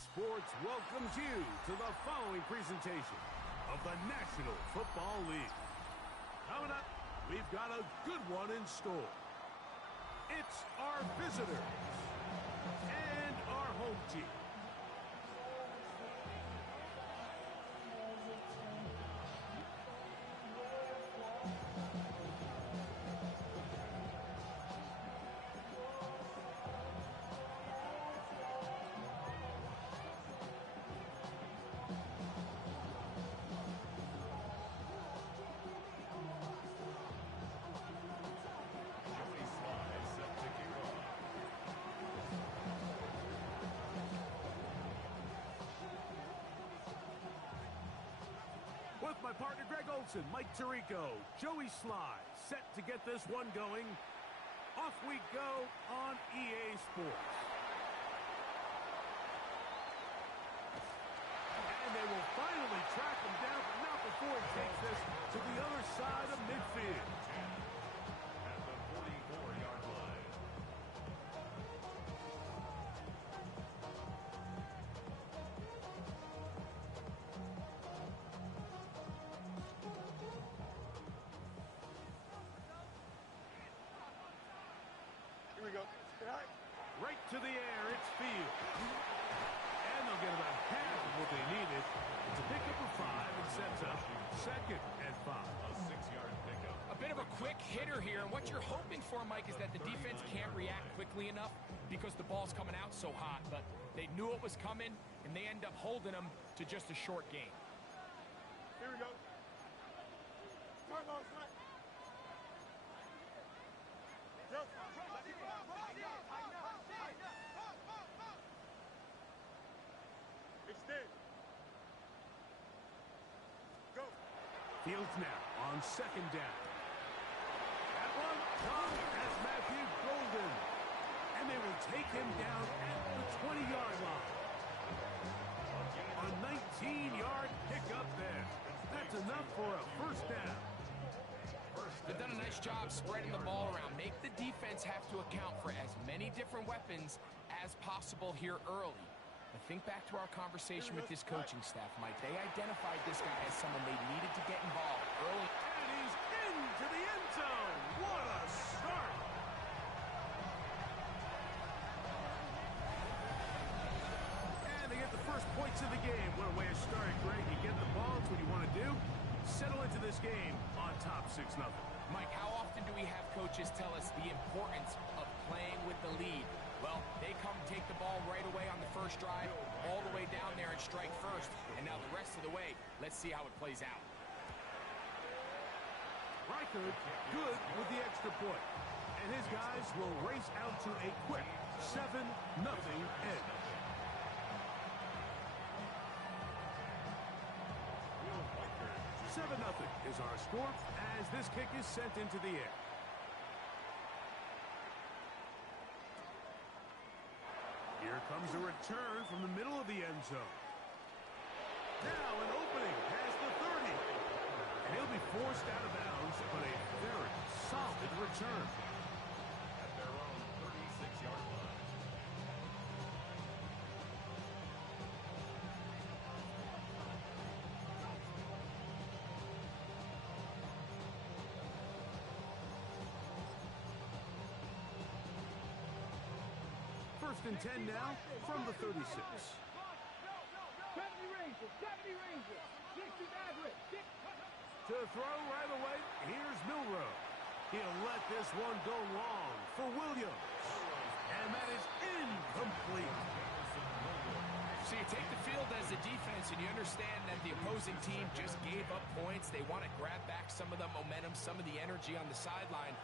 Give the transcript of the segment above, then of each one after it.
Sports welcomes you to the following presentation of the National Football League. Coming up, we've got a good one in store. It's our visitors and our home team. With my partner Greg Olson, Mike Tirico, Joey Sly, set to get this one going. Off we go on EA Sports. And they will finally track him down, but not before he takes this to the other side of midfield. At the 44-yard line. Here we go. Right to the air, it's field. And they'll get about half of what they needed. It's a pickup of 5 and sets up 2nd and 5. A 6-yard pickup. A bit of a quick hitter here, and what you're hoping for, Mike, is that the defense can't react quickly enough because the ball's coming out so hot, but they knew it was coming, and they end up holding them to just a short gain. Here we go. Come on, Sly. Extend. Go. Fields now on 2nd down. That one comes as Matthew Golden. And they will take him down at the 20-yard line. A 19-yard pickup there. That's enough for a first down. They've done a nice job spreading the ball around. Make the defense have to account for as many different weapons as possible here early. But think back to our conversation with this coaching staff, Mike. They identified this guy as someone they needed to get involved early. And he's into the end zone. What a start. And they get the first points of the game. What a way to start, Greg. You get the ball. It's what you want to do. Settle into this game on top 6-0. Mike, how often do we have coaches tell us the importance of playing with the lead? Well, they come take the ball right away on the first drive, all the way down there and strike first. And now the rest of the way, let's see how it plays out. Reichard good with the extra point. And his guys will race out to a quick 7-0 edge. Seven 0 is our score as this kick is sent into the air. Here comes a return from the middle of the end zone. Now an opening past the 30. And he'll be forced out of bounds, but a very solid return. At their own 36-yard line. First and 10 now from the 36. 70 Rangers, 70 Rangers, 60 Maverick, To throw right away, here's Milrow. He'll let this one go long for Williams. And that is incomplete. So you take the field as a defense and you understand that the opposing team just gave up points. They want to grab back some of the momentum, some of the energy on the sideline.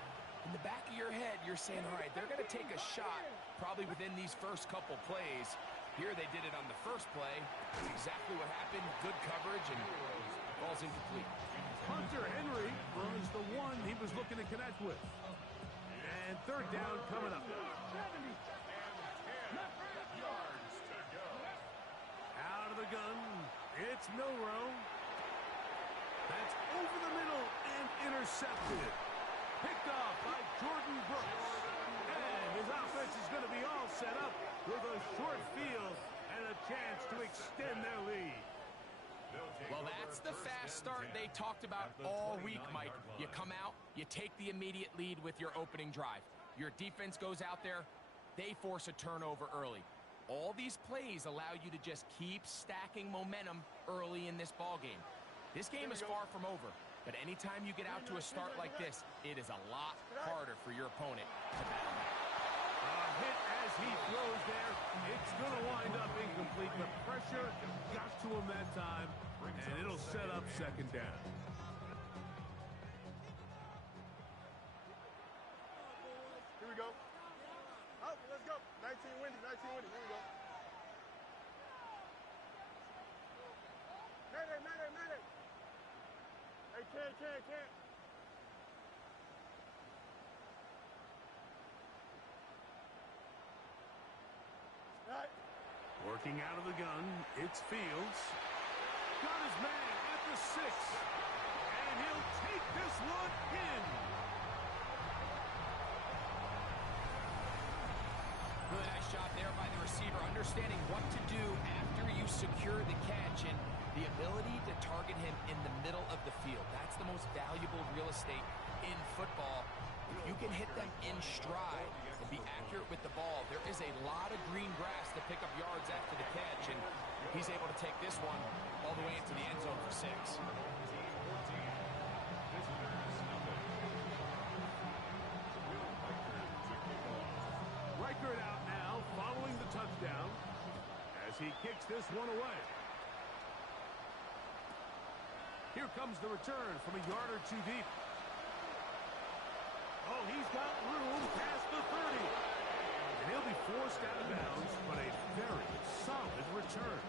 In the back of your head, you're saying, all right, they're going to take a shot probably within these first couple plays. Here they did it on the first play. That's exactly what happened. Good coverage and ball's incomplete. Hunter Henry was the one he was looking to connect with. And third down coming up. Out of the gun, it's Milrow. That's over the middle and intercepted. Picked off by Jordan Brooks. And his offense is going to be all set up with a short field and a chance to extend their lead. Well, that's the fast start they talked about all week, Mike. You come out, you take the immediate lead with your opening drive. Your defense goes out there, they force a turnover early. All these plays allow you to just keep stacking momentum early in this ball game. This game is far from over, but anytime you get out to a start like this, it is a lot harder for your opponent to battle back. A hit as he throws there. It's going to wind up incomplete. The pressure got to him that time, and it'll set up second down. Here we go. Out, let's go. 19 windy, 19 windy. Here we go. Mayday. Hey, can. Right. Working out of the gun, it's Fields. Got his man at the 6. And he'll take this one in. Really nice job there by the receiver, understanding what to do after you secure the catch and the ability to target him in the middle of the field. That's the most valuable real estate in football. If you can hit them in stride and be accurate with the ball, there is a lot of green grass to pick up yards after the catch, and he's able to take this one all the way into the end zone for 6. Reichert out now, following the touchdown, as he kicks this one away. Here comes the return from a yard or two deep. Oh, he's got room past the 30. And he'll be forced out of bounds, but a very solid return.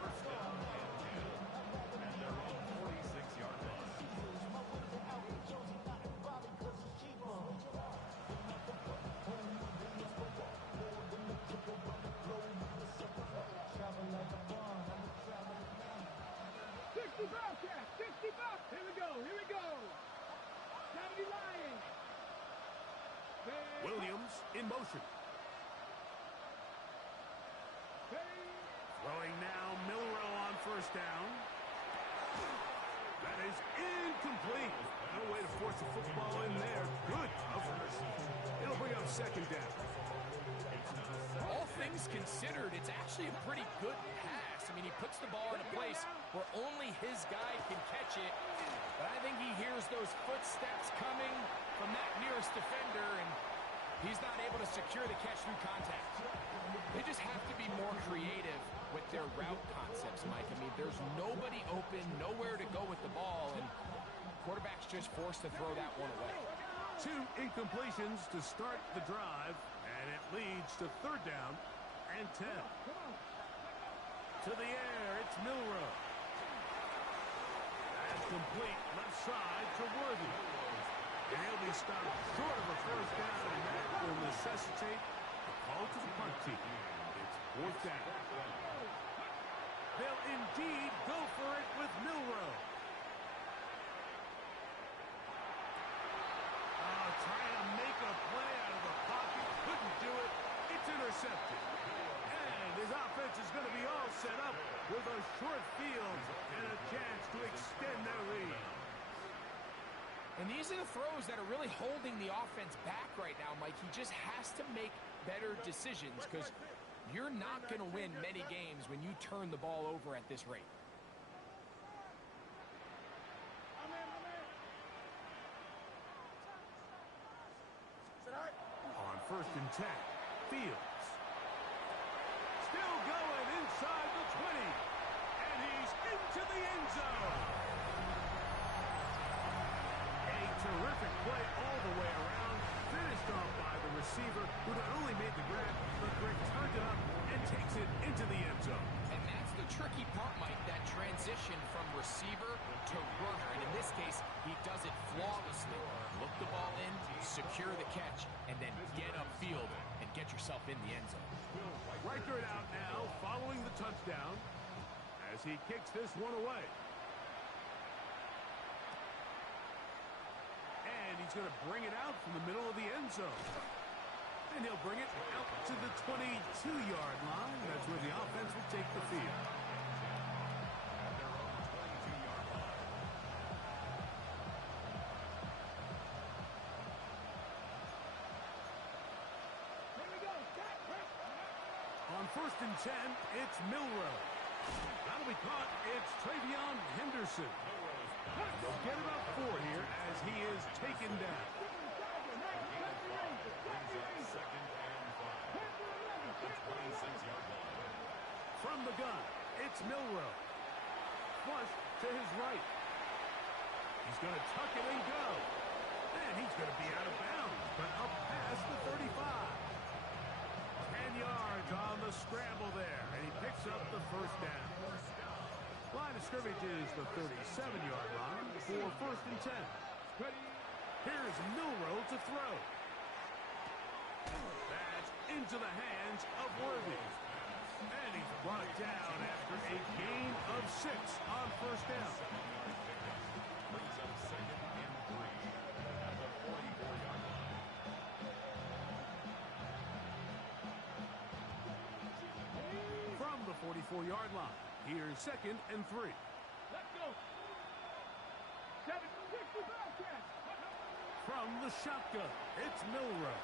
First down and 10. And they're on 46-yard line. Bobcat, 60 bucks. Here we go. 70 Lions. Williams in motion. Throwing now, Milrow on first down. That is incomplete. No way to force the football in there. Good coverage. It'll bring up second down. All things considered, it's actually a pretty good pass. I mean, he puts the ball in a place where only his guy can catch it. But I think he hears those footsteps coming from that nearest defender, and he's not able to secure the catch through contact. They just have to be more creative with their route concepts, Mike. I mean, there's nobody open, nowhere to go with the ball, and quarterback's just forced to throw that one away. 2 incompletions to start the drive, and it leads to third down and 10. To the air, it's Milrow. That's complete, left side to Worthy. And he'll be stopped short of a first down, and that will necessitate a call to the punt team. It's fourth down. They'll indeed go for it with Milrow. Trying to make a play out of the pocket. Couldn't do it. It's intercepted. And his offense is going to be all set up with a short field and a chance to extend their lead. And these are the throws that are really holding the offense back right now, Mike. He just has to make better decisions because you're not going to win many games when you turn the ball over at this rate. On first and 10, Fields. Still going inside the 20. And he's into the end zone. A terrific play all the way around. Finished off by the receiver, who not only made the grab, but returned it up and takes it into the end zone. And that's the tricky part, Mike, that transition from receiver to runner. And in this case, he does it flawlessly. Look the ball in, secure the catch, and then get upfield and get yourself in the end zone. Reichert out now, following the touchdown, as he kicks this one away. And he's going to bring it out from the middle of the end zone. And he'll bring it out to the 22-yard line. That's where the offense will take the field. At their own 22-yard line. Here we go. Stop. On 1st and 10, it's Milrow. That'll be caught. It's Travion Henderson. They'll get about 4 here as he is taken down. Brings up 2nd and 5. At the 26-yard line. From the gun, it's Milrow. Flush to his right. He's going to tuck it and go. And he's going to be out of bounds, but up past the 35. 10 yards on the scramble there, and he picks up the first down. Line of scrimmage is the 37-yard line for 1st and 10. Here's Milrow to throw. That's into the hands of Worthy. And he's brought down after a gain of 6 on 1st down. Brings up 2nd and 3 at the 44-yard line. From the 44-yard line, here's 2nd and 3. Let's go. 760 Bobcats. From the shotgun, it's Milrow.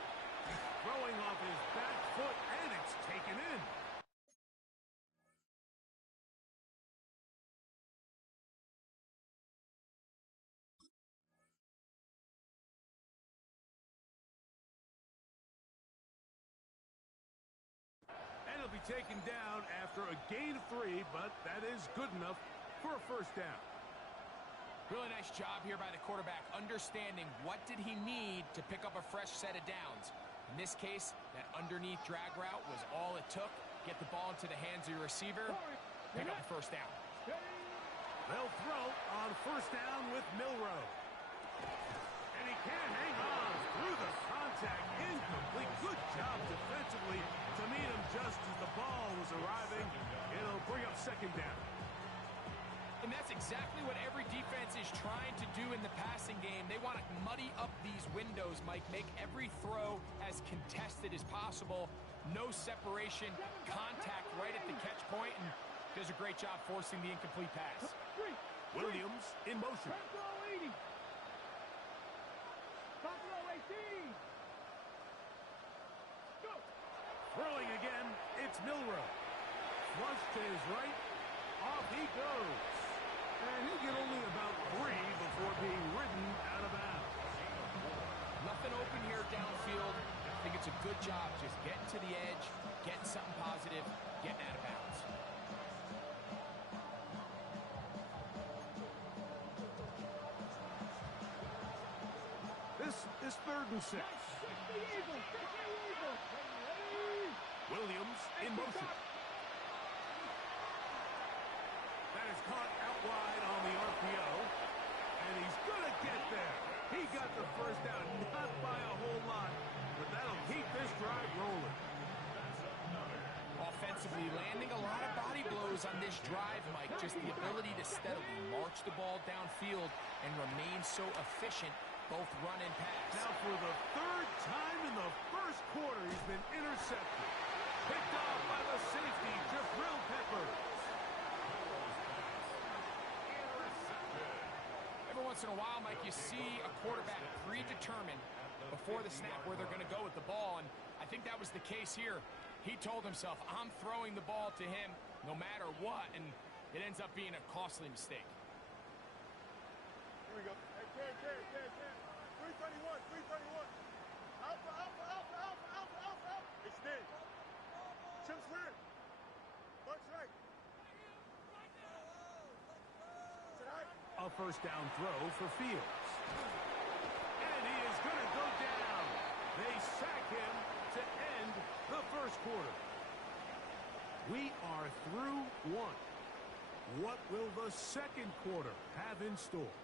Throwing off his back foot, and it's taken in. And he'll be taken down after a gain of 3, but that is good enough for a 1st down. Really nice job here by the quarterback, understanding what did he need to pick up a fresh set of downs. In this case, that underneath drag route was all it took. Get the ball into the hands of your receiver, pick up a 1st down. They'll throw on 1st down with Milrow. And he can't hang on through the contact. Incomplete. Good job defensively to meet him just as the ball was arriving. It'll bring up 2nd down. And that's exactly what every defense is trying to do in the passing game. They want to muddy up these windows, Mike, make every throw as contested as possible. No separation, contact right at the catch point, and does a great job forcing the incomplete pass. Williams in motion. Buffalo 80. Buffalo 18. Go. Throwing again, it's Milrow. Flush to his right. Off he goes. And he'll get only about 3 before being ridden out of bounds. Nothing open here downfield. I think it's a good job just getting to the edge, getting something positive, getting out of bounds. This is 3rd and 6. Williams in motion. That is caught out wide on the RPO. And he's going to get there. He got the 1st down, not by a whole lot, but that'll keep this drive rolling. Offensively, landing a lot of body blows on this drive, Mike. Just the ability to steadily march the ball downfield and remain so efficient, both run and pass. Now for the 3rd time in the 1st quarter, he's been intercepted. Picked off by the safety, Jabril Peppers. Every once in a while, Mike, you see a quarterback predetermined before the snap where they're going to go with the ball, and I think that was the case here. He told himself, I'm throwing the ball to him no matter what, and it ends up being a costly mistake. Here we go. Hey, 10. 331. Alpha. Extend. Chip square. Bunch right. Sit high. A 1st down throw for Fields. And he is going to go down. They sack him to end the 1st quarter. We are through 1. What will the 2nd quarter have in store?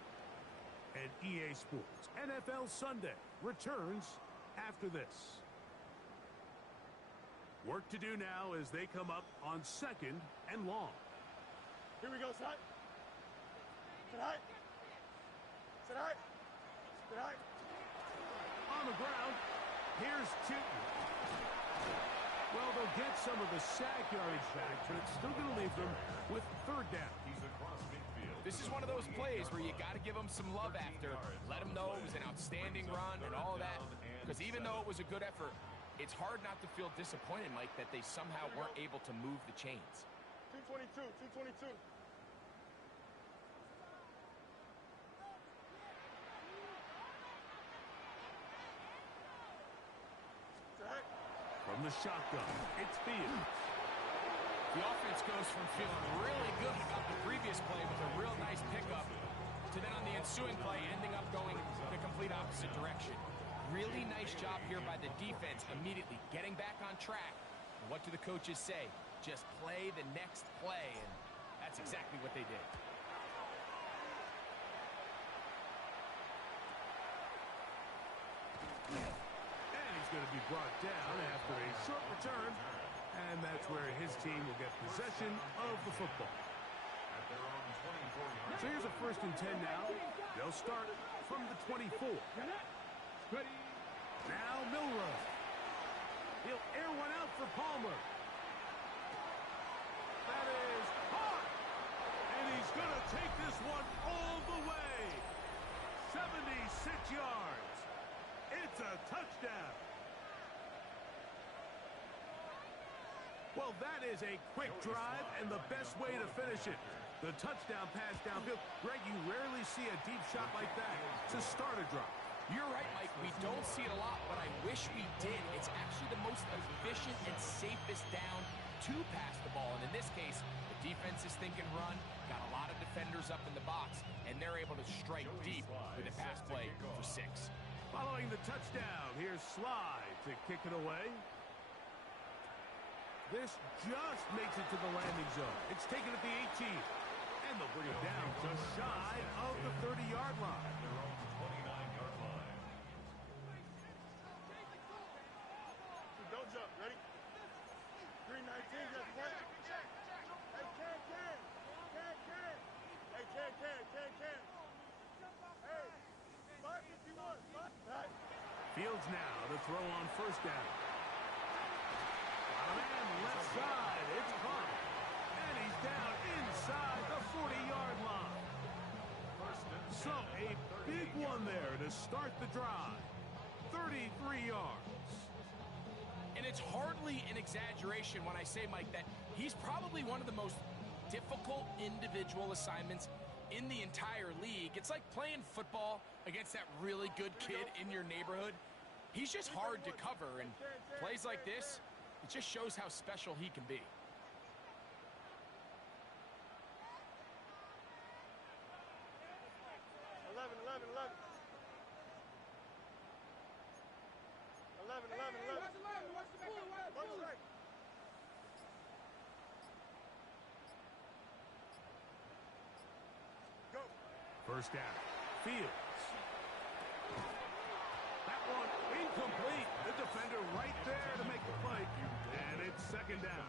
And EA Sports NFL Sunday returns after this. Work to do now as they come up on 2nd and long. Here we go, Sit high. Sit high. On the ground, here's Chitton. get some of the sack yardage back, but it's still going to leave them with third down. He's across midfield. This is one of those plays where you got to give them some love after. Let them know it was an outstanding run and all of that. Because even though it was a good effort, it's hard not to feel disappointed, Mike, that they somehow weren't able to move the chains. 222, 222. From the shotgun, it's Fields. The offense goes from feeling really good about the previous play with a real nice pickup to then on the ensuing play ending up going the complete opposite direction. Really nice job here by the defense immediately getting back on track. And what do the coaches say? Just play the next play, and that's exactly what they did. And he's going to be brought down after a short return. And that's where his team will get possession of the football. At their own 24-yard. So here's a 1st and 10 now. They'll start from the 24. Ready. Now Milrow. He'll air one out for Palmer. That is caught. And he's going to take this one all the way. 76 yards. It's a touchdown. Well, that is a quick drive and the best way to finish it. The touchdown pass downfield. Greg, you rarely see a deep shot like that to start a drive. You're right, Mike. We don't see it a lot, but I wish we did. It's actually the most efficient and safest down to pass the ball. And in this case, the defense is thinking run, got a lot of defenders up in the box, and they're able to strike deep with a pass play for 6. Following the touchdown, here's Sly to kick it away. This just makes it to the landing zone. It's taken at the 18. And they'll bring it down just shy of the 30-yard line. At their own 29-yard line. Don't jump. Ready? 319, just play. Hey, Can. Hey, Can. Hey, 551. Right. Fields now to throw on 1st down. On man, left side. It's caught. And he's down inside the 40-yard line. So a big one there to start the drive. 33 yards. And it's hardly an exaggeration when I say, Mike, that he's probably one of the most difficult individual assignments in the entire league. It's like playing football against that really good kid in your neighborhood. He's just hard to cover, and plays like this, it just shows how special he can be. Go. 1st down. Fields. That one incomplete. The defender right there to make the play. And it's 2nd down.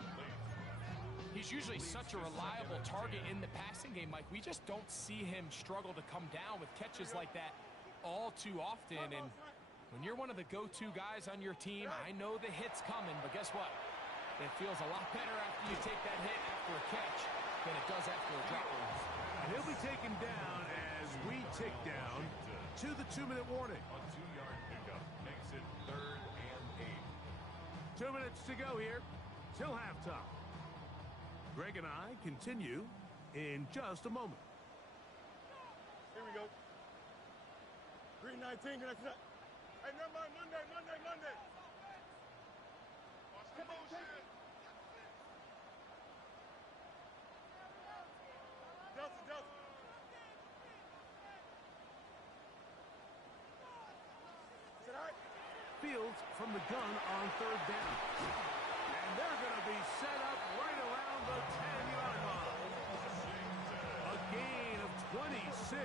He's usually such a reliable target in the passing game, Mike. We just don't see him struggle to come down with catches like that all too often. And when you're one of the go-to guys on your team, I know the hit's coming, but guess what? It feels a lot better after you take that hit after a catch than it does after a drop. And he'll be taken down as we tick down to the 2-minute warning. A 2-yard pickup makes it 3rd and 8. 2 minutes to go here till halftime. Greg and I continue in just a moment. Here we go. 319. Hey, never mind. Monday. Watch the motion. Delta. Is it all right? Fields from the gun on 3rd down. And they're going to be set up right around the 10-yard line. A gain of 26.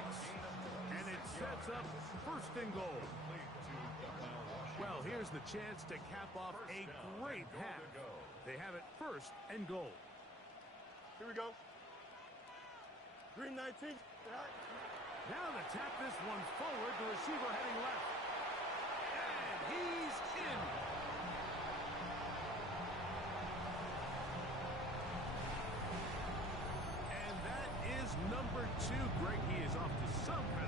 And it sets up 1st and goal. Well, here's the chance to cap off a great half. They have it 1st and goal. Here we go. 319. Now to tap this one forward, the receiver heading left. And he's in.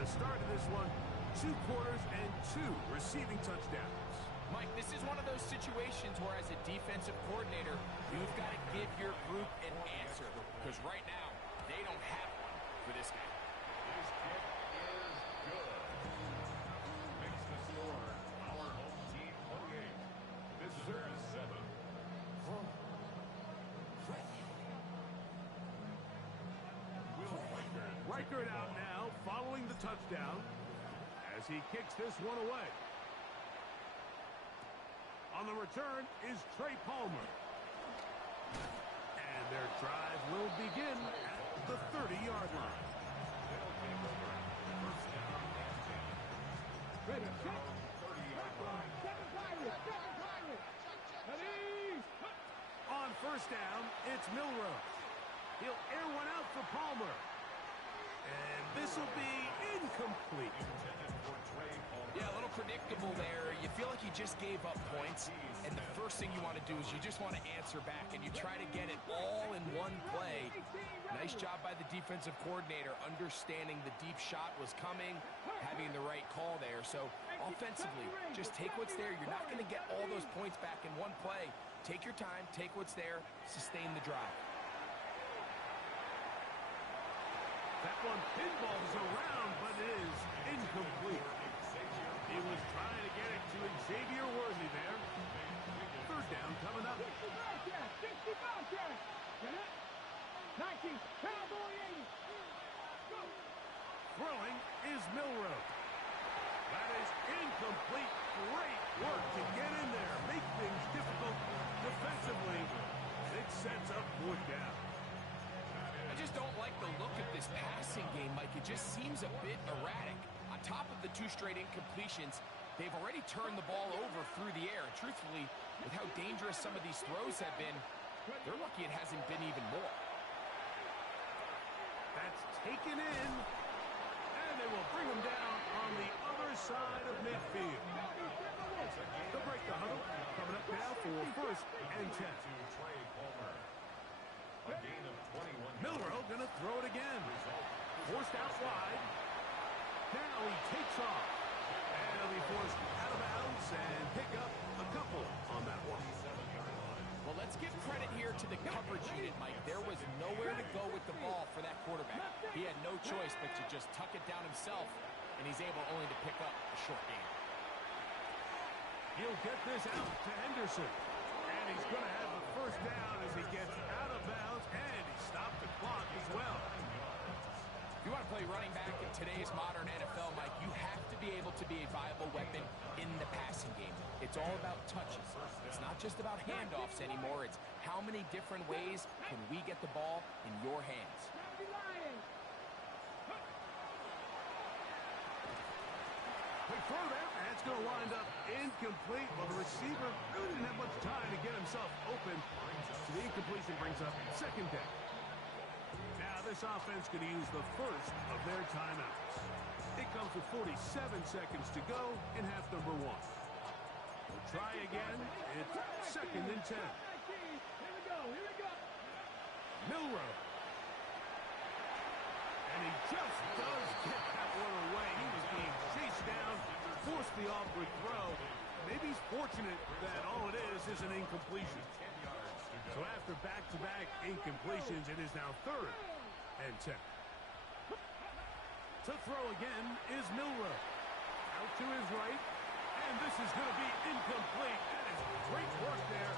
the start of this one, 2 quarters and 2 receiving touchdowns. Mike, this is one of those situations where as a defensive coordinator, you've got to give your group an answer. Because right now, they don't have one for this guy. His kick is good. Makes the score our home team 28. Visitors 7. Reichert out now, following the touchdown, as he kicks this one away. On the return is Trey Palmer. And their drive will begin at the 30-yard line. They'll take over. First down and 10. Ready, At their set. own 30-yard line. Second pirate. Ready. On first down, it's Milrow. He'll air one out for Palmer. And this will be incomplete. Intended for Trey Palmer. Yeah, a little predictable there. You feel like you just gave up points, and the first thing you want to do is you just want to answer back, and you try to get it all in one play. Nice job by the defensive coordinator, understanding the deep shot was coming, having the right call there. So offensively, just take what's there. You're not going to get all those points back in one play. Take your time, take what's there, sustain the drive. That one pinballs around, but it is incomplete. He was trying to get it to Xavier Worthy there. Third down coming up. 65 catch. Get it? 19. Cowboy 80. Go. Throwing is Milrow. That is incomplete. Great work to get in there. Make things difficult defensively. It sets up fourth down. I just don't like the look of this passing game, Mike. It just seems a bit erratic. On top of the 2 straight incompletions, they've already turned the ball over through the air. And truthfully, with how dangerous some of these throws have been, they're lucky it hasn't been even more. That's taken in. And they will bring him down on the other side of midfield. They'll break the huddle. Coming up now for first and 10. To Trey Palmer. A gain of 21. Milrow gonna throw it again. Forced out wide. Now he takes off. And he'll be forced out of bounds and pick up a couple on that one. Well, let's give credit here to the coverage unit, Mike. There was nowhere to go with the ball for that quarterback. He had no choice but to just tuck it down himself, and he's able only to pick up a short gain. He'll get this out to Henderson. And he's going to have the first down as he gets out of bounds, and he stopped the clock as well. If you want to play running back in today's modern NFL, Mike, you have to be able to be a viable weapon in the passing game. It's all about touches. It's not just about handoffs anymore. It's how many different ways can we get the ball in your hands. Quick throw there. That's going to wind up incomplete. Well, the receiver really didn't have much time to get himself open. So the incompletion brings up second down. Now this offense going to use the first of their timeouts. It comes with 47 seconds to go in half number 1. We'll try again. It's second and 10. Here we go. Milrow. And he just does get that one away. He was being chased down, forced the awkward throw. Maybe he's fortunate that all it is an incompletion. So after back-to-back incompletions, it is now third and 10. To throw again is Milrow. Out to his right, and this is going to be incomplete. That is great work there,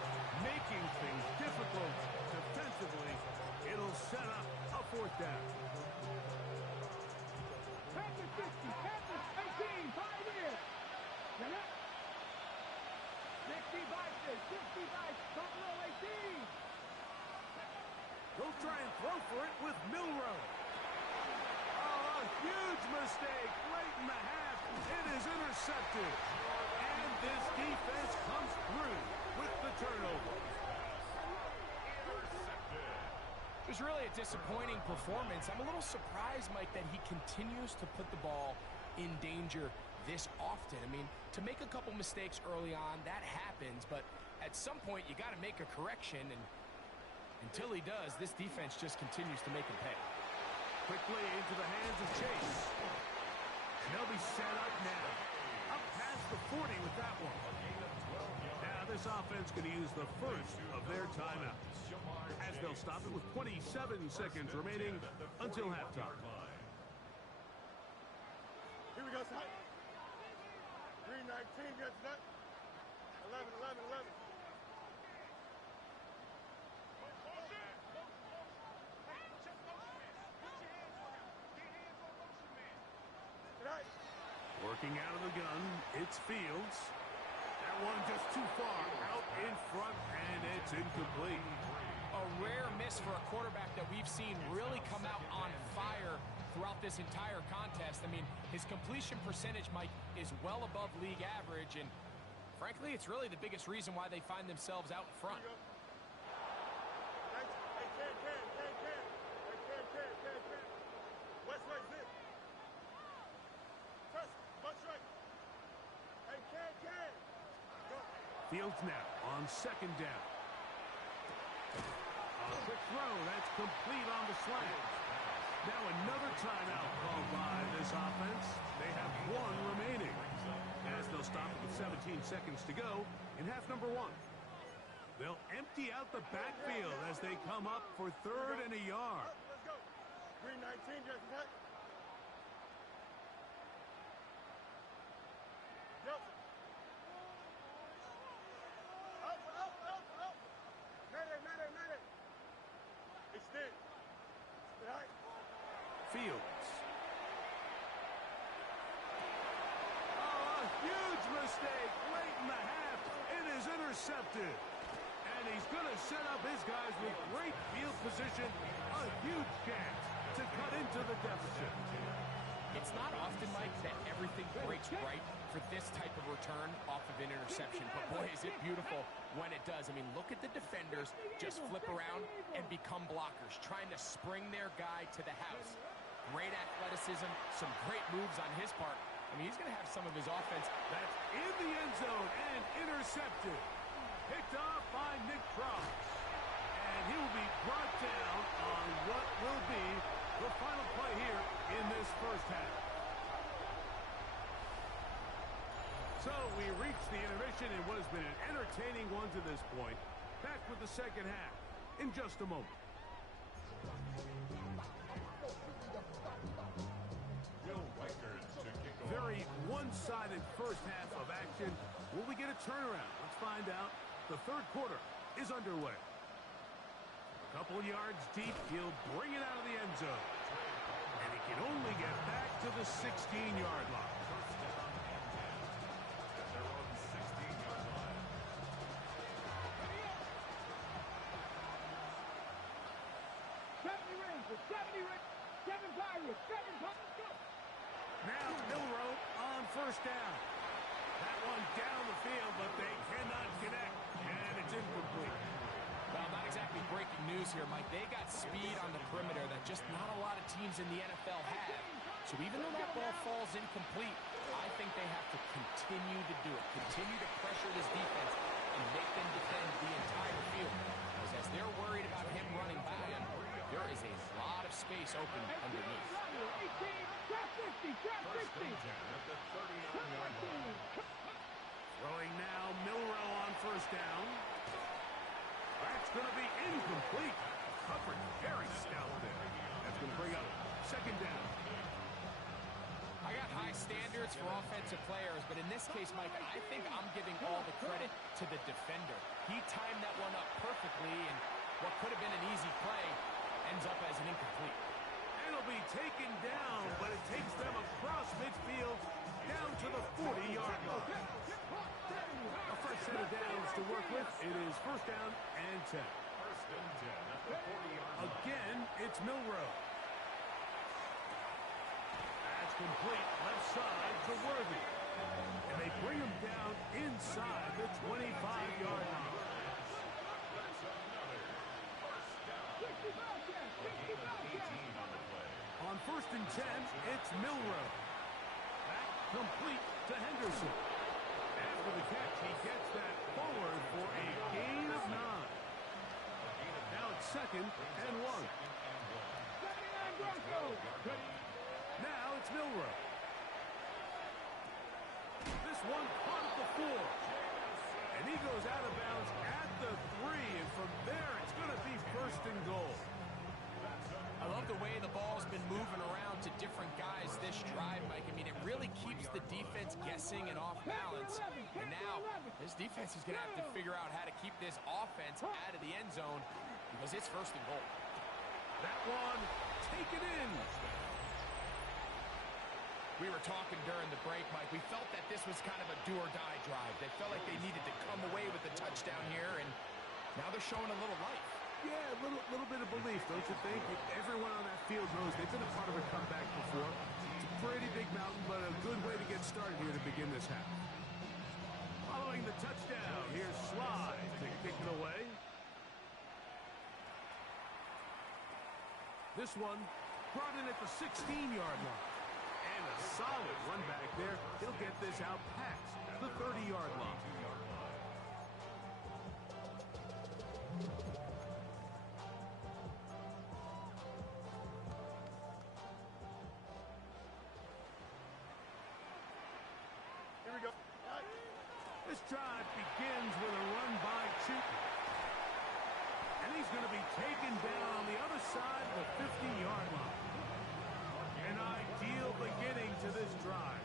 making things difficult defensively. It'll set up a fourth down. Panthers 60, Panthers 18, Pioneer. Get it? 65, Buffalo 18. They'll try and throw for it with Milrow. Oh, a huge mistake late in the half. It is intercepted. And this defense comes through with the turnover. It was really a disappointing performance. I'm a little surprised, Mike, that he continues to put the ball in danger this often. I mean, to make a couple mistakes early on, that happens, but at some point you got to make a correction, and until he does, this defense just continues to make him pay. Quickly into the hands of Chase. They'll be set up now. Up past the 40 with that one. Now this offense going to use the first of their timeouts, as they'll stop it with 27 seconds remaining until halftime. Here we go, son. 3:19 gets that. 11, 11, 11. Working out of the gun, it's Fields. That one just too far, out in front, and it's incomplete. A rare miss for a quarterback that we've seen really come out on fire throughout this entire contest. I mean, his completion percentage, Mike, is well above league average, and frankly, it's really the biggest reason why they find themselves out in front. Fields now on second down. A quick throw, that's complete on the slant. Now another timeout called by this offense. They have one remaining, as they'll stop it with 17 seconds to go in half number one. They'll empty out the backfield as they come up for third and a yard. Let's go. 3:19, Justin Tuck. Yep. Up. Medic. Extend. Right. Fields. Oh, a huge mistake late in the half. It is intercepted. And he's going to set up his guys with great field position. A huge chance to cut into the deficit. It's not often, Mike, that everything breaks right for this type of return off of an interception. But boy, is it beautiful when it does. I mean, look at the defenders just flip around and become blockers, trying to spring their guy to the house. Great athleticism, some great moves on his part. I mean, he's going to have some of his offense. That's in the end zone and intercepted. Picked off by Nick Cross. And he will be brought down on what will be the final play here in this first half. So we reach the intermission in what has been an entertaining one to this point. Back with the second half in just a moment. Very one-sided first half of action. Will we get a turnaround? Let's find out. The third quarter is underway. A couple yards deep, he'll bring it out of the end zone. And he can only get back to the 16-yard line. Now Milroe on first down. That one down the field, but they cannot connect, and it's incomplete. Well, not exactly breaking news here, Mike. They got speed on the perimeter that just not a lot of teams in the NFL have. So even though that ball falls incomplete, I think they have to continue to do it, continue to pressure this defense and make them defend the entire field. Because as they're worried about him running by him, there is a lot of space open underneath. Throwing now, Milroe on first down. That's going to be incomplete. Covered very stout there. That's going to bring up second down. I got high standards for offensive players, but in this case, Mike, I think I'm giving all the credit to the defender. He timed that one up perfectly, and what could have been an easy play ends up as an incomplete. It'll be taken down, but it takes them across midfield down to the 40-yard line. A fresh set of downs to work with. It is first down and 10. Again, it's Milroe. That's complete. Left side to Worthy. And they bring him down inside the 25-yard line. On first and 10, it's Milroe. Back complete to Henderson. After the catch, he gets that forward for a gain of 9. Now it's second and 1. Now it's Milroe. one caught at the 4. And he goes out of bounds at the 3. And from there, it's going to be first and goal. I love the way the ball's been moving around to different guys this drive, Mike. I mean, it really keeps the defense guessing and off balance. And now, this defense is going to have to figure out how to keep this offense out of the end zone because it's first and goal. That one, taken in. We were talking during the break, Mike. We felt that this was kind of a do-or-die drive. They felt like they needed to come away with a touchdown here, and now they're showing a little life. Yeah, a little bit of belief, don't you think? Everyone on that field knows they've been a part of a comeback before. It's a pretty big mountain, but a good way to get started here to begin this half. Following the touchdown, here's Slide to kick it away. This one brought in at the 16-yard line. And a solid run back there. He'll get this out past the 30-yard line. This drive begins with a run by Chutin. And he's going to be taken down on the other side of the 50-yard line. An ideal beginning to this drive.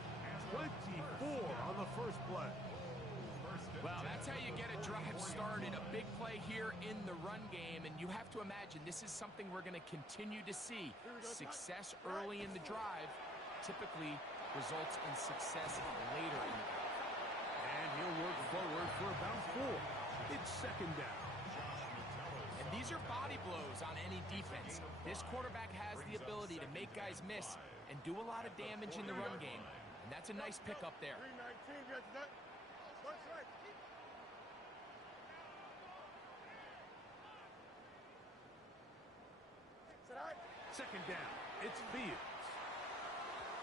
24 on the first play. Well, that's how you get a drive started. A big play here in the run game. And you have to imagine this is something we're going to continue to see. Success early in the drive typically results in success later in the drive. And he'll work forward for about 4. It's second down. And these are body blows on any defense. This quarterback has the ability to make guys miss and do a lot of damage in the run game. And that's a nice pickup there. 319, you got that? One strike. Second down. It's Fields.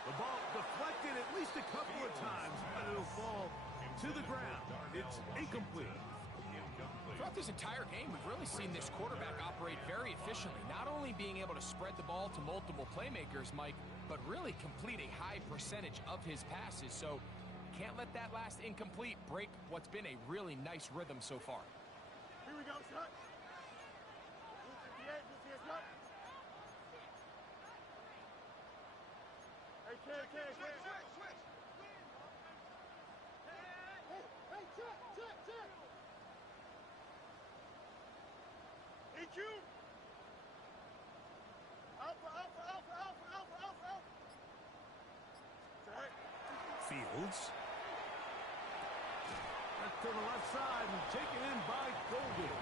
The ball deflected at least a couple of times, but it'll fall to the ground. It's incomplete. Throughout this entire game, we've really seen this quarterback operate very efficiently, not only being able to spread the ball to multiple playmakers, Mike, but really complete a high percentage of his passes. So can't let that last incomplete break what's been a really nice rhythm so far. Here we go, shot. 258, shot. Hey, kid. Switch. Hey, check. EQ. Alpha. Fields. That's to the left side and taken in by Golden.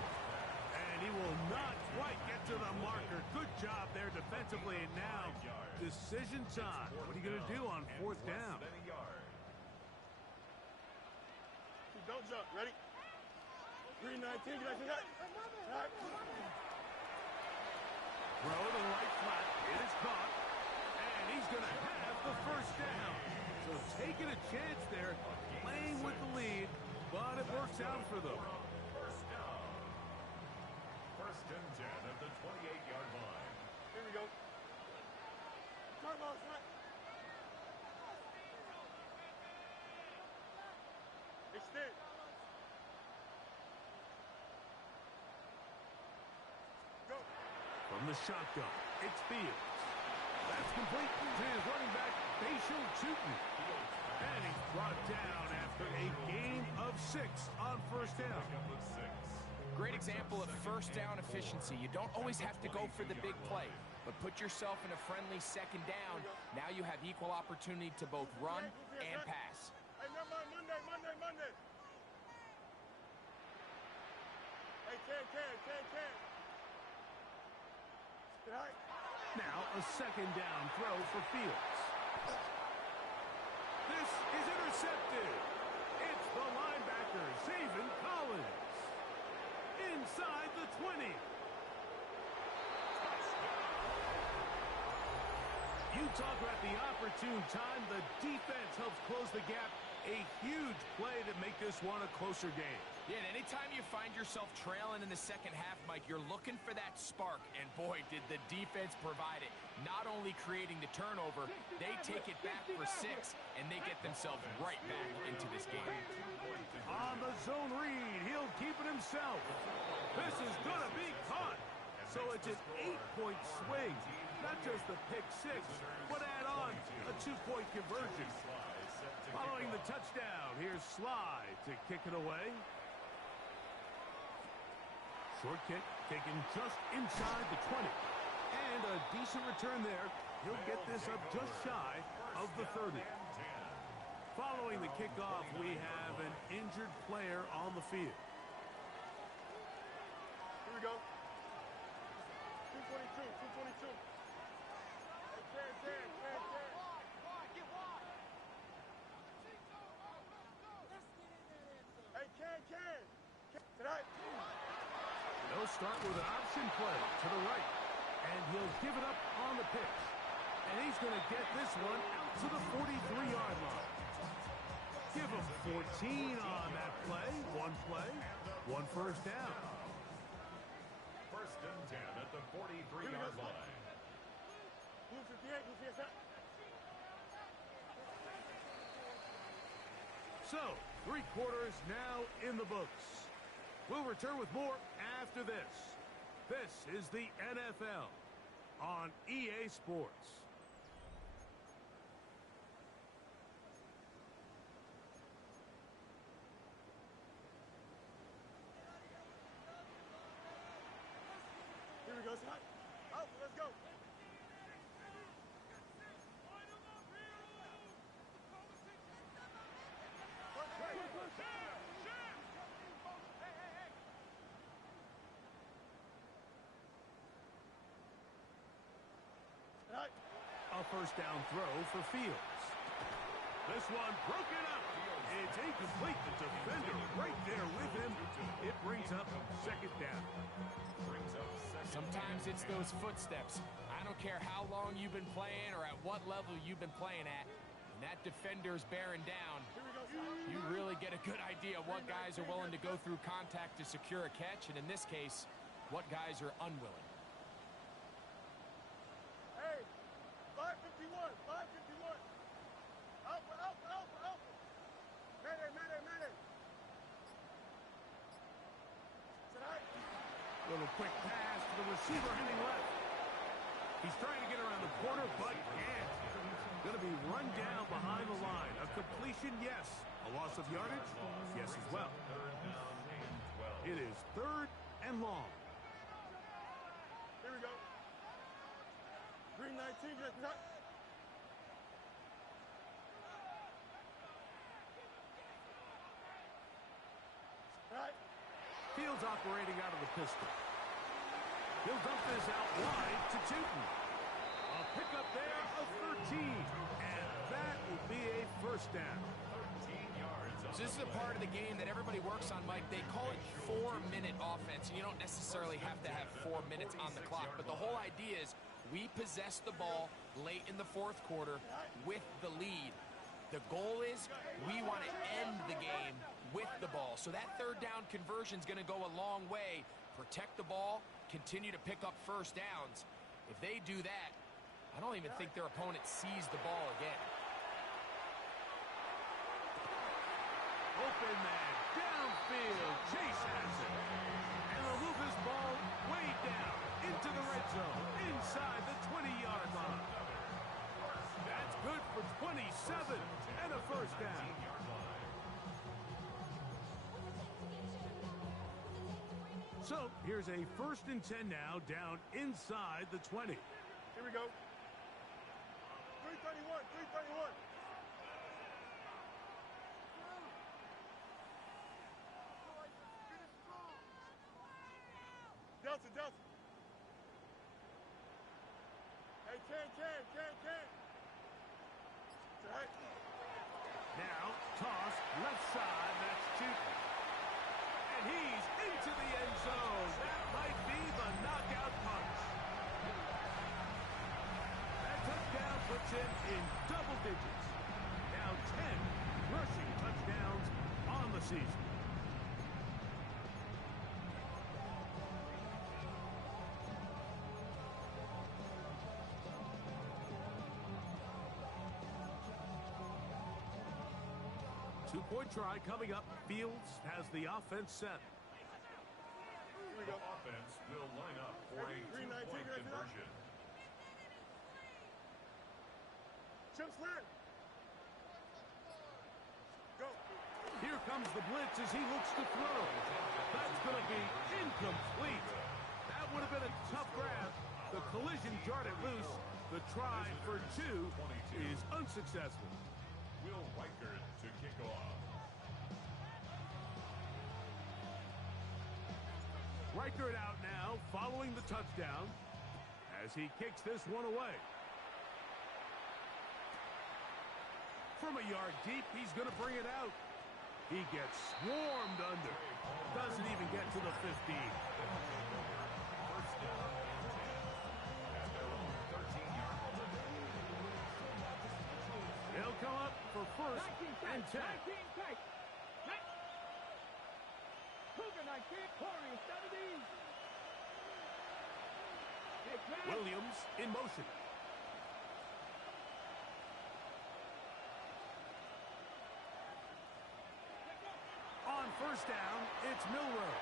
And he will not quite get to the marker. Good job there defensively. And now, decision time. What are you going to do on fourth down? Don't jump. Ready? 319. You guys see that? Throw to the right flat. It is caught. And he's going to have the first down. So taking a chance there, playing with the lead, but it works out for them. First down. First and 10 at the 28-yard line. Here we go. Turbo, shot. Extend. Go. From the shotgun, it's Fields. That's complete to his running back, Facial Chutin. And he's brought down after a gain of 6 on first down. Great example of first down efficiency. You don't always have to go for the big play, but put yourself in a friendly second down. Now you have equal opportunity to both run and pass. Hey, never mind. Monday. Hey, can. Right. Now a second down throw for Fields. This is intercepted. It's the linebacker, Zaven Collins. Inside the 20. You talk about the opportune time. The defense helps close the gap. A huge play to make this one a closer game. Yeah, and anytime you find yourself trailing in the second half, Mike, you're looking for that spark. And boy, did the defense provide it. Not only creating the turnover, they take it back for 6, and they get themselves right back into this game. On the zone read, he'll keep it himself. This is going to be caught. So it's an 8-point swing. Not just the pick 6, but add on a 2-point conversion. Following the touchdown, here's Sly to kick it away. Short kick taken just inside the 20. And a decent return there. He'll get this up just shy of the 30. Following the kickoff, we have an injured player on the field. Here we go. 222, 222. Hey, Ken. Tonight. They'll start with an option play to the right. And he'll give it up on the pitch. And he's going to get this one out to the 43-yard line. Give him 14 on that play. One first down. First and 10 at the 43-yard line. Blue 58, Blue 58. So, 3 quarters now in the books. We'll return with more after this. This is the NFL on EA Sports. Here we go, son. Out, let's go. A first down throw for Fields. This one broken up. It's incomplete. The defender right there with him. It brings up second down. Sometimes it's those footsteps. I don't care how long you've been playing or at what level you've been playing at. When that defender's bearing down, you really get a good idea of what guys are willing to go through contact to secure a catch, and in this case, what guys are unwilling. Hey, 551, 551. Out. Mayday. Tonight. Little quick pass to the receiver heading left. He's trying to get around the corner, but can't. Going to be run down behind the line. A completion, yes. A loss of yardage, yes as well. It is 3rd and long. Here we go. Green 19, just not. Right. Fields operating out of the pistol. He'll dump this out wide to Tootin. A pickup there of 13. And that will be a first down. 13 yards. So this is a part of the game that everybody works on, Mike. They call it 4-minute offense, and you don't necessarily have to have 4 minutes on the clock. But the whole idea is we possess the ball late in the 4th quarter with the lead. The goal is we want to end the game with the ball. So that 3rd down conversion is going to go a long way. Protect the ball, continue to pick up first downs. If they do that, I don't even think their opponent sees the ball again. Open man, downfield, Chase has it. And they'll move this ball way down into the red zone, inside the 20-yard line. That's good for 27 and a first down. So here's a 1st and 10 now, down inside the 20. Here we go. 331. Delta. Hey, Ken. Tonight. Now, toss, left side, that's Tootin. And he's into the end zone. That might be the knockout punch. That touchdown puts him in double digits. Now 10 rushing touchdowns on the season. Two-point try coming up. Fields has the offense set. The offense will line up for a two-point conversion. Chip slant. Go. Here comes the blitz as he looks to throw. That's going to be incomplete. That would have been a tough grab. The collision jarred it loose. The try for two is unsuccessful. Will Reichert to kick off. Reichert out now, following the touchdown as he kicks this one away. From a yard deep, he's going to bring it out. He gets swarmed under. Doesn't even get to the 15. First down and 10 at their own 13-yard line. They'll come up for first and 10. 19 tight. Cougar 19, Corey, 70. Williams in motion. On first down, it's Milroe.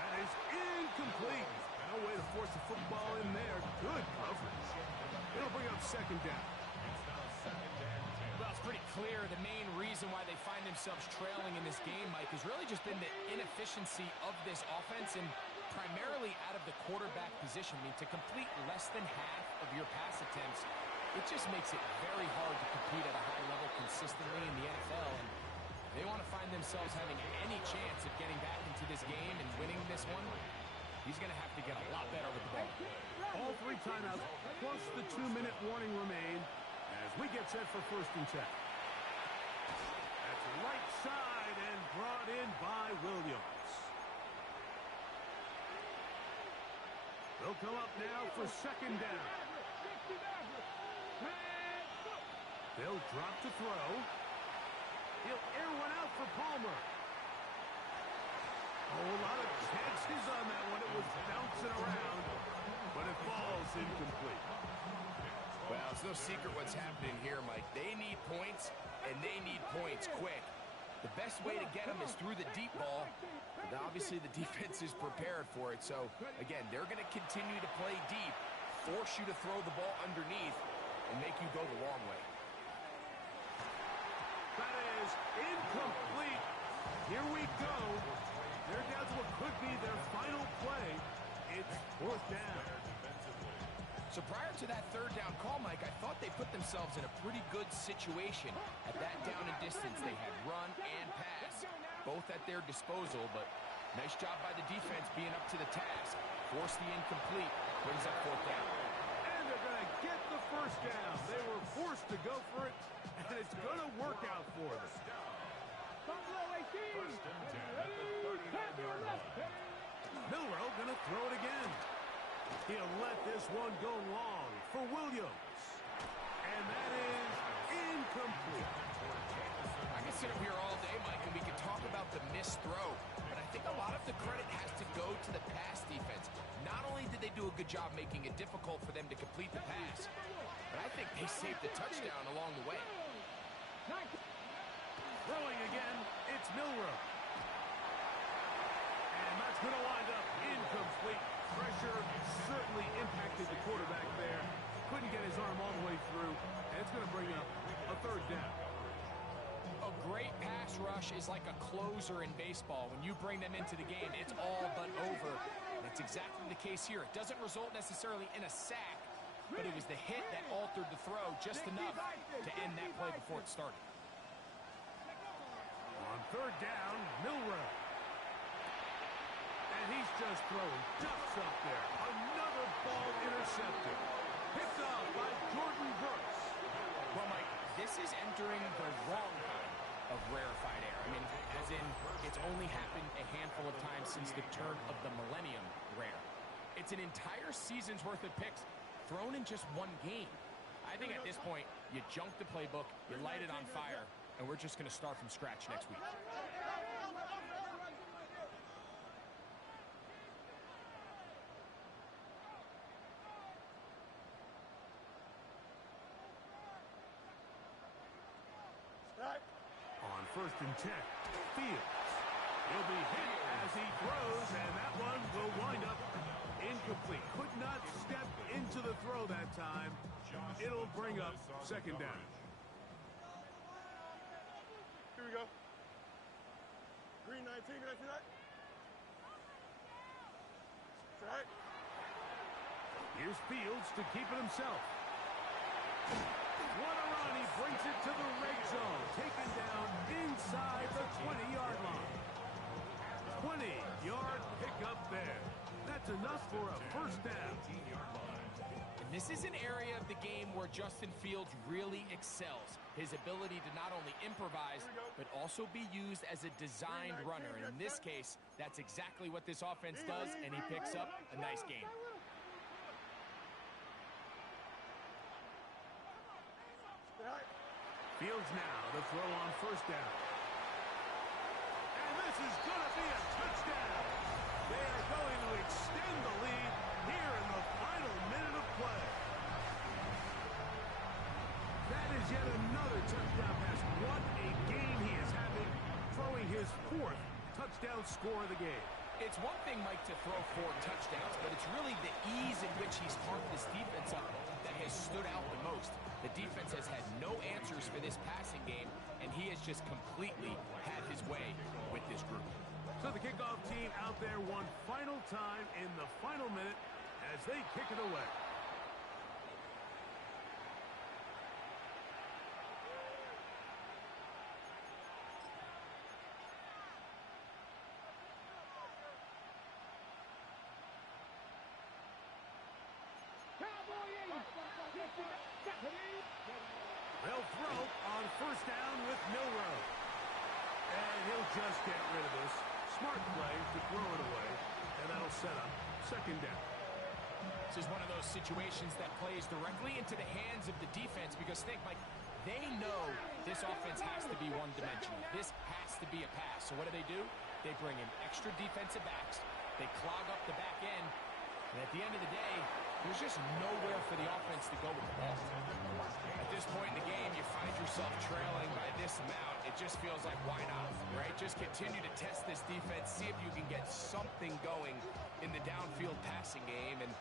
That is incomplete. No way to force the football in there. Good coverage. It'll bring up second down. It's now second and 10. Well, it's pretty clear the main reason why they find themselves trailing in this game, Mike, has really just been the inefficiency of this offense and primarily out of the quarterback position. I mean, to complete less than half of your pass attempts, it just makes it very hard to compete at a high level consistently in the NFL. And they want to find themselves having any chance of getting back into this game and winning this one. He's going to have to get a lot better with the ball. All three timeouts plus the 2-minute warning remain as we get set for first and 10. That's right side and brought in by Williams. They'll come up now for second down. They'll drop to throw. He'll air one out for Palmer. Oh, a lot of chances on that one. It was bouncing around, but it falls incomplete. Well, it's no secret what's happening here, Mike. They need points, and they need points quick. The best way to get them is through the deep ball. But obviously, the defense is prepared for it. So, again, they're going to continue to play deep, force you to throw the ball underneath, and make you go the long way. That is incomplete. Here we go. They're down to what could be their final play. It's fourth down. So prior to that third down call, Mike, I thought they put themselves in a pretty good situation. At that down and distance, they had run and pass, both at their disposal, but nice job by the defense being up to the task. Force the incomplete, brings up fourth down. And they're going to get the first down. They were forced to go for it, and it's going to work out for them. First and 10 at the 39-yard line. Milroe going to throw it again. He'll let this one go long for Williams. And that is incomplete. I can sit up here all day, Mike, and we can talk about the missed throw, but I think a lot of the credit has to go to the pass defense. Not only did they do a good job making it difficult for them to complete the pass, but I think they saved the touchdown along the way. Throwing again, it's Milroe. And that's going to wind up incomplete. Pressure certainly impacted the quarterback there. Couldn't get his arm all the way through, and it's going to bring up a third down. A great pass rush is like a closer in baseball. When you bring them into the game, it's all but over. That's exactly the case here. It doesn't result necessarily in a sack, but it was the hit that altered the throw just enough to end that play before it started. On third down, Milroe. And he's just throwing ducks up there. Another ball intercepted. Picked off by Jordan Brooks. Well, Mike, this is entering the wrong kind of rarefied air. I mean, as in, it's only happened a handful of times since the turn of the millennium rare. It's an entire season's worth of picks thrown in just one game. I think at this point, you junk the playbook, you light it on fire, and we're just going to start from scratch next week. On and 10. Fields. He'll be hit as he throws, and that one will wind up incomplete. Could not step into the throw that time. It'll bring up second down. Here we go. Green 19, can I see that? Right. Here's Fields to keep it himself. What a run. He brings it to the red zone. Taken down inside the 20-yard line. 20-yard pickup there. That's enough for a first down. And this is an area of the game where Justin Fields really excels. His ability to not only improvise, but also be used as a designed runner. And in this case, that's exactly what this offense does, and he picks up a nice game. Fields now to throw on first down. And this is going to be a touchdown. They are going to extend the lead here in the final minute of play. That is yet another touchdown pass. What a game he is having, throwing his 4th touchdown score of the game. It's one thing, Mike, to throw 4 touchdowns, but it's really the ease in which he's carved this defense up that has stood out the most. The defense has had no answers for this passing game, and he has just completely had his way with this group. So the kickoff team out there one final time in the final minute as they kick it away. They'll throw on first down with Milroe. And he'll just get rid of this. Smart play to throw it away. And that'll set up second down. This is one of those situations that plays directly into the hands of the defense because think, Mike, they know this offense has to be one-dimensional. This has to be a pass. So what do? They bring in extra defensive backs. They clog up the back end. And at the end of the day, there's just nowhere for the offense to go with the ball. At this point in the game, you find yourself trailing by this amount. It just feels like, why not, right? Just continue to test this defense, see if you can get something going in the downfield passing game. And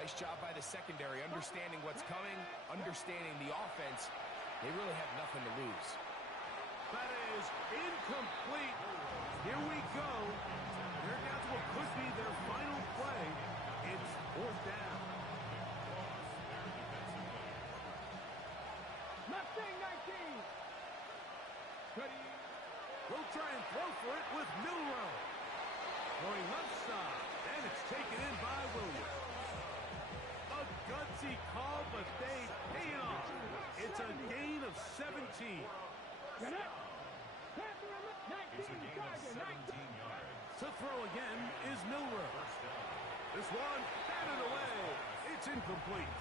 nice job by the secondary, understanding what's coming, understanding the offense. They really have nothing to lose. That is incomplete. Here we go. They're down to what could be their final play. It's 4th down. Mustang 19. We'll try and throw for it with Milroe. Going left side, and it's taken in by Williams. A gutsy call, but they pay it off. It's a gain of 17. Get up. It's a gain of 17 yards. To throw again is Milroe. This one batted away. It's incomplete.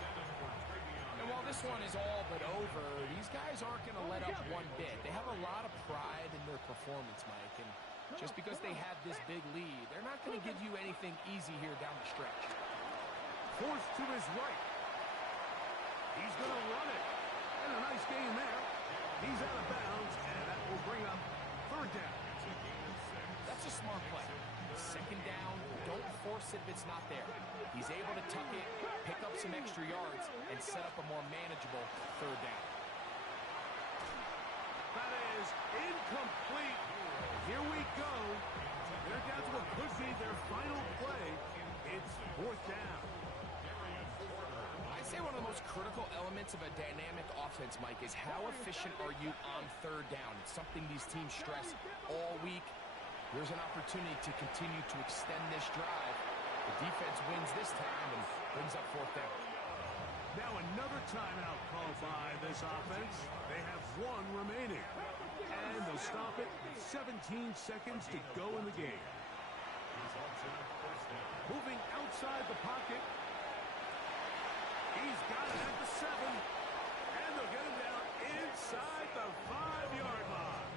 And while this one is all but over, these guys aren't going to let up one bit. They have a lot of pride in their performance, Mike. And just because they have this big lead, they're not going to give you anything easy here down the stretch. Forced to his right. He's going to run it. And a nice gain there. He's out of bounds, and that will bring up 3rd down. That's a smart play. Second down, don't force it if it's not there. He's able to tuck it, pick up some extra yards, and set up a more manageable 3rd down. That is incomplete. Here we go. They're down to what could be their final play. It's 4th down. I'd say one of the most critical elements of a dynamic offense, Mike, is how efficient are you on 3rd down. It's something these teams stress all week. Here's an opportunity to continue to extend this drive. The defense wins this time and brings up 4th down. Now another timeout called by this offense. They have 1 remaining. And they'll stop it. 17 seconds to go in the game. Moving outside the pocket. He's got it at the 7. And they'll get him down inside the 5-yard line.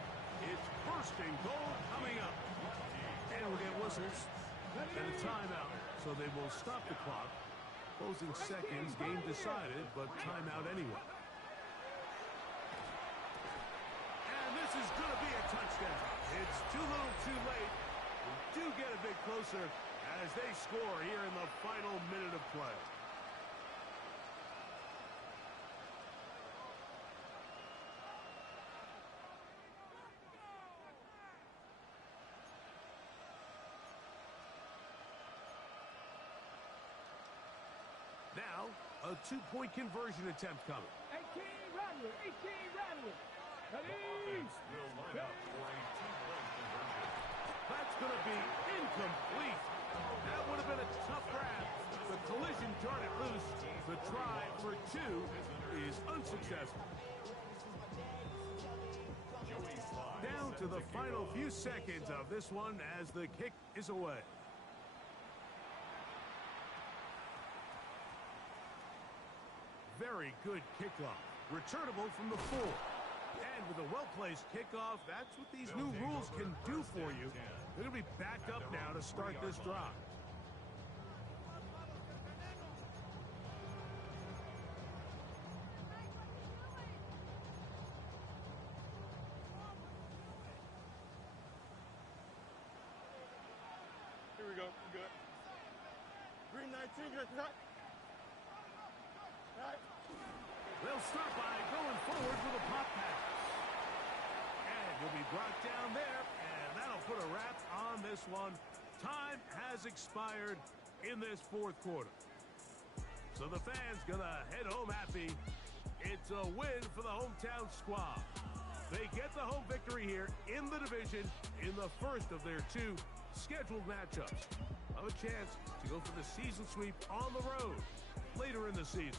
It's 1st and goal coming up. And we'll get whistles and a timeout. So they will stop the clock. Closing seconds, game decided, but timeout anyway. And this is going to be a touchdown. touchdown. It's too little too late. We do get a bit closer as they score here in the final minute of play. Now, a two-point conversion attempt coming. 18, Radwood. 18, Radwood. Ready? Will line up for a two-point conversion. That's going to be incomplete. That would have been a tough grab. The collision turned it loose. The try for two is unsuccessful. Down to the final few seconds of this one as the kick is away. Very good kickoff. Returnable from the 4. And with a well-placed kickoff, that's what these new rules can do for you. They're going to be backed up now to start this drive. Here we go. We're good. Green 19, good. Right. They'll start by going forward with a pop pass. And he'll be brought down there, and that'll put a wrap on this one. Time has expired in this fourth quarter. So the fans gonna head home happy. It's a win for the hometown squad. They get the home victory here in the division in the first of their two scheduled matchups. Have a chance to go for the season sweep on the road later in the season.